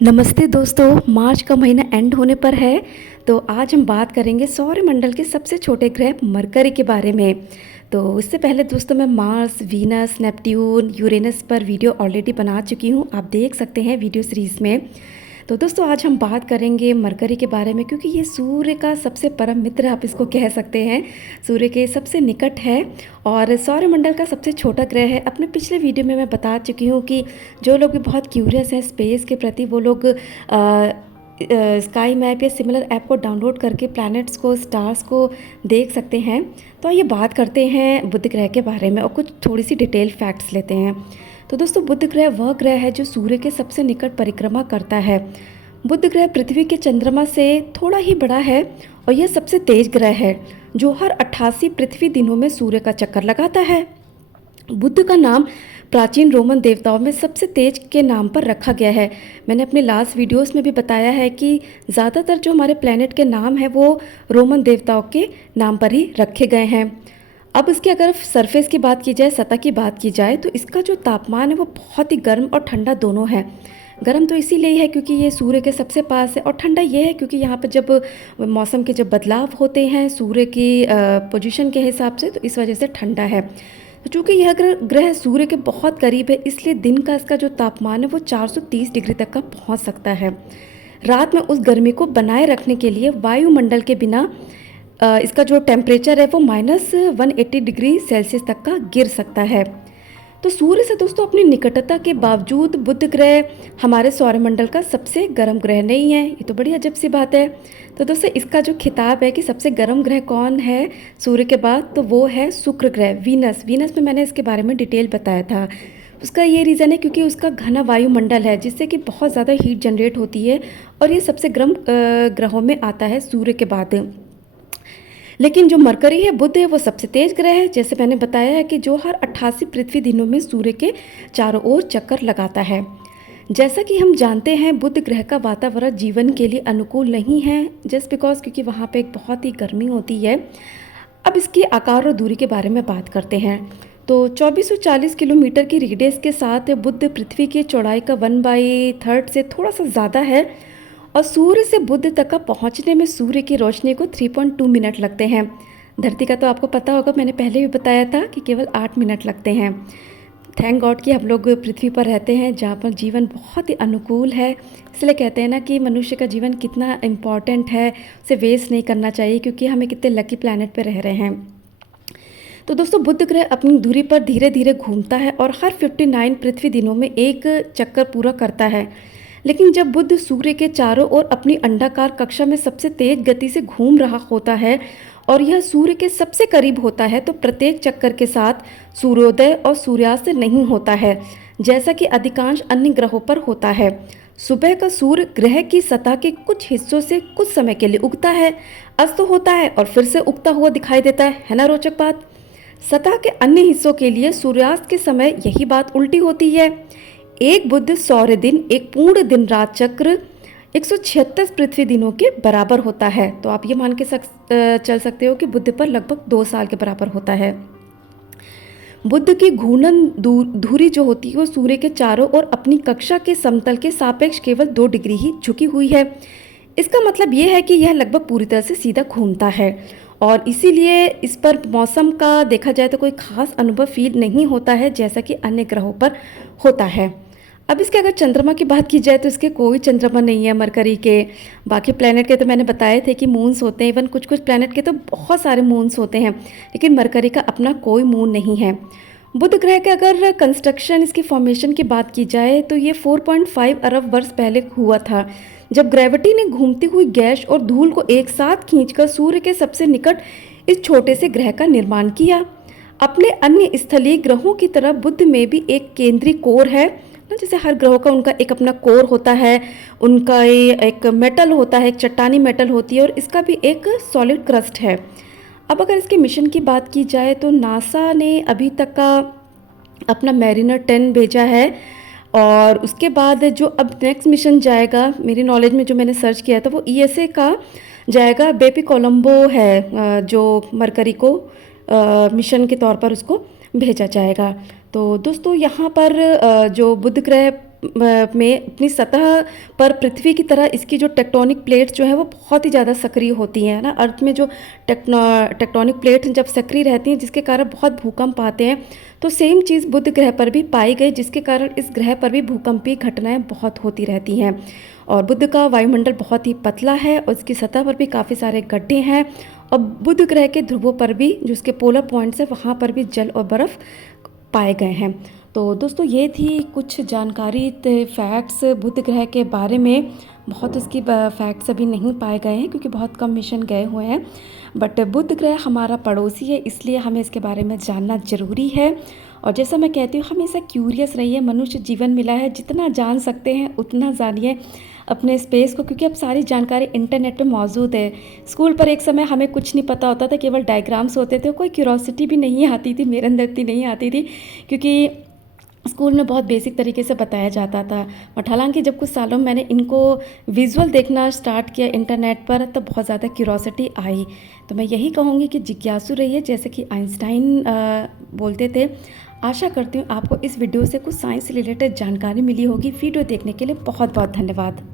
नमस्ते दोस्तों, मार्च का महीना एंड होने पर है। तो आज हम बात करेंगे सौरमंडल के सबसे छोटे ग्रह मरकरी के बारे में। तो इससे पहले दोस्तों मैं मार्स, वीनस, नेपट्यून, यूरेनस पर वीडियो ऑलरेडी बना चुकी हूँ, आप देख सकते हैं वीडियो सीरीज़ में। तो दोस्तों आज हम बात करेंगे मरकरी के बारे में, क्योंकि ये सूर्य का सबसे परम मित्र आप इसको कह सकते हैं, सूर्य के सबसे निकट है और सौरमंडल का सबसे छोटा ग्रह है। अपने पिछले वीडियो में मैं बता चुकी हूँ कि जो लोग भी बहुत क्यूरियस हैं स्पेस के प्रति, वो लोग स्काई मैप या सिमिलर ऐप को डाउनलोड करके प्लैनेट्स को, स्टार्स को देख सकते हैं। तो ये बात करते हैं बुध ग्रह के बारे में और कुछ थोड़ी सी डिटेल फैक्ट्स लेते हैं। तो दोस्तों बुध ग्रह वह ग्रह है जो सूर्य के सबसे निकट परिक्रमा करता है। बुध ग्रह पृथ्वी के चंद्रमा से थोड़ा ही बड़ा है और यह सबसे तेज ग्रह है जो हर 88 पृथ्वी दिनों में सूर्य का चक्कर लगाता है। बुध का नाम प्राचीन रोमन देवताओं में सबसे तेज के नाम पर रखा गया है। मैंने अपने लास्ट वीडियोस में भी बताया है कि ज़्यादातर जो हमारे प्लैनेट के नाम है वो रोमन देवताओं के नाम पर ही रखे गए हैं। अब इसके अगर सरफेस की बात की जाए, सतह की बात की जाए, तो इसका जो तापमान है वो बहुत ही गर्म और ठंडा दोनों है। गर्म तो इसीलिए है क्योंकि ये सूर्य के सबसे पास है, और ठंडा ये है क्योंकि यहाँ पर जब मौसम के जब बदलाव होते हैं सूर्य की पोजीशन के हिसाब से, तो इस वजह से ठंडा है। तो चूँकि यह ग्रह सूर्य के बहुत करीब है, इसलिए दिन का इसका जो तापमान है वो 430 डिग्री तक का पहुँच सकता है। रात में उस गर्मी को बनाए रखने के लिए वायुमंडल के बिना इसका जो टेम्परेचर है वो -180 डिग्री सेल्सियस तक का गिर सकता है। तो सूर्य से दोस्तों अपनी निकटता के बावजूद बुध ग्रह हमारे सौरमंडल का सबसे गर्म ग्रह नहीं है। ये तो बड़ी अजब सी बात है। तो दोस्तों इसका जो खिताब है कि सबसे गर्म ग्रह कौन है सूर्य के बाद, तो वो है शुक्र ग्रह, वीनस। वीनस में मैंने इसके बारे में डिटेल बताया था। उसका ये रीज़न है क्योंकि उसका घना वायुमंडल है जिससे कि बहुत ज़्यादा हीट जनरेट होती है और ये सबसे गर्म ग्रहों में आता है सूर्य के बाद। लेकिन जो मरकरी है, बुध है, वो सबसे तेज ग्रह है, जैसे मैंने बताया है कि जो हर 88 पृथ्वी दिनों में सूर्य के चारों ओर चक्कर लगाता है। जैसा कि हम जानते हैं बुध ग्रह का वातावरण जीवन के लिए अनुकूल नहीं है, जस्ट बिकॉज क्योंकि वहाँ पे एक बहुत ही गर्मी होती है। अब इसके आकार और दूरी के बारे में बात करते हैं। तो 2440 किलोमीटर की रेडियस के साथ बुध पृथ्वी की चौड़ाई का 1/3 से थोड़ा सा ज़्यादा है और सूर्य से बुध तक का पहुंचने में सूर्य की रोशनी को 3.2 मिनट लगते हैं। धरती का तो आपको पता होगा, मैंने पहले भी बताया था कि केवल 8 मिनट लगते हैं। थैंक गॉड कि हम लोग पृथ्वी पर रहते हैं जहाँ पर जीवन बहुत ही अनुकूल है। इसलिए कहते हैं ना कि मनुष्य का जीवन कितना इम्पॉर्टेंट है, उसे वेस्ट नहीं करना चाहिए, क्योंकि हमें कितने लकी प्लैनेट पर रह रहे हैं। तो दोस्तों बुध ग्रह अपनी दूरी पर धीरे धीरे घूमता है और हर 59 पृथ्वी दिनों में एक चक्कर पूरा करता है। लेकिन जब बुध सूर्य के चारों ओर अपनी अंडाकार कक्षा में सबसे तेज गति से घूम रहा होता है और यह सूर्य के सबसे करीब होता है, तो प्रत्येक चक्कर के साथ सूर्योदय और सूर्यास्त नहीं होता है, जैसा कि अधिकांश अन्य ग्रहों पर होता है। सुबह का सूर्य ग्रह की सतह के कुछ हिस्सों से कुछ समय के लिए उगता है, अस्त होता है और फिर से उगता हुआ दिखाई देता है ना रोचक बात। सतह के अन्य हिस्सों के लिए सूर्यास्त के समय यही बात उल्टी होती है। एक बुध सौर्य दिन एक पूर्ण दिन रात चक्र 176 पृथ्वी दिनों के बराबर होता है। तो आप ये मान के चल सकते हो कि बुध पर लगभग 2 साल के बराबर होता है। बुध की घूर्णन धुरी जो होती है वो सूर्य के चारों ओर अपनी कक्षा के समतल के सापेक्ष केवल 2 डिग्री ही झुकी हुई है। इसका मतलब ये है कि यह लगभग पूरी तरह से सीधा घूमता है और इसीलिए इस पर मौसम का देखा जाए तो कोई खास अनुभव फील नहीं होता है, जैसा कि अन्य ग्रहों पर होता है। अब इसके अगर चंद्रमा की बात की जाए तो इसके कोई चंद्रमा नहीं है मरकरी के। बाकी प्लैनेट के तो मैंने बताए थे कि मून्स होते हैं, इवन कुछ कुछ प्लैनेट के तो बहुत सारे मून्स होते हैं, लेकिन मरकरी का अपना कोई मून नहीं है। बुध ग्रह के अगर कंस्ट्रक्शन, इसकी फॉर्मेशन की बात की जाए तो ये 4.5 अरब वर्ष पहले हुआ था, जब ग्रेविटी ने घूमती हुई गैस और धूल को एक साथ खींचकर सूर्य के सबसे निकट इस छोटे से ग्रह का निर्माण किया। अपने अन्य स्थलीय ग्रहों की तरह बुध में भी एक केंद्रीय कोर है ना, जैसे हर ग्रहों का उनका एक अपना कोर होता है, उनका एक मेटल होता है, एक चट्टानी मेटल होती है और इसका भी एक सॉलिड क्रस्ट है। अब अगर इसके मिशन की बात की जाए तो नासा ने अभी तक का अपना मैरिनर 10 भेजा है और उसके बाद जो अब नेक्स्ट मिशन जाएगा, मेरी नॉलेज में जो मैंने सर्च किया था, वो ईएसए का जाएगा। बेपी कोलंबो है जो मरकरी को मिशन के तौर पर उसको भेजा जाएगा। तो दोस्तों यहाँ पर जो बुध ग्रह में अपनी सतह पर पृथ्वी की तरह इसकी जो टेक्टोनिक प्लेट्स जो है वो बहुत ही ज़्यादा सक्रिय होती हैं ना। अर्थ में जो टेक्टोनिक प्लेट्स जब सक्रिय रहती हैं जिसके कारण बहुत भूकंप आते हैं, तो सेम चीज़ बुध ग्रह पर भी पाई गई, जिसके कारण इस ग्रह पर भी भूकंपीय घटनाएं बहुत होती रहती हैं। और बुध का वायुमंडल बहुत ही पतला है और उसकी सतह पर भी काफ़ी सारे गड्ढे हैं। और बुध ग्रह के ध्रुवों पर भी जो उसके पोलर पॉइंट्स है वहाँ पर भी जल और बर्फ़ पाए गए हैं। तो दोस्तों ये थी कुछ जानकारी फैक्ट्स बुध ग्रह के बारे में। बहुत उसकी फैक्ट्स अभी नहीं पाए गए हैं क्योंकि बहुत कम मिशन गए हुए हैं, बट बुध ग्रह हमारा पड़ोसी है, इसलिए हमें इसके बारे में जानना ज़रूरी है। और जैसा मैं कहती हूँ हमेशा क्यूरियस रहिए, मनुष्य जीवन मिला है, जितना जान सकते हैं उतना जानिए अपने स्पेस को, क्योंकि अब सारी जानकारी इंटरनेट पे मौजूद है। स्कूल पर एक समय हमें कुछ नहीं पता होता था, केवल डायग्राम्स होते थे, कोई क्यूरोसिटी भी नहीं आती थी, मेरे अंदर इतनी नहीं आती थी क्योंकि स्कूल में बहुत बेसिक तरीके से बताया जाता था। बट हालांकि जब कुछ सालों में मैंने इनको विजुअल देखना स्टार्ट किया इंटरनेट पर, तब बहुत ज़्यादा क्यूरोसिटी आई। तो मैं यही कहूँगी कि जिज्ञासु रहिए, जैसे कि आइंस्टाइन बोलते थे। आशा करती हूँ आपको इस वीडियो से कुछ साइंस से रिलेटेड जानकारी मिली होगी। वीडियो देखने के लिए बहुत बहुत धन्यवाद।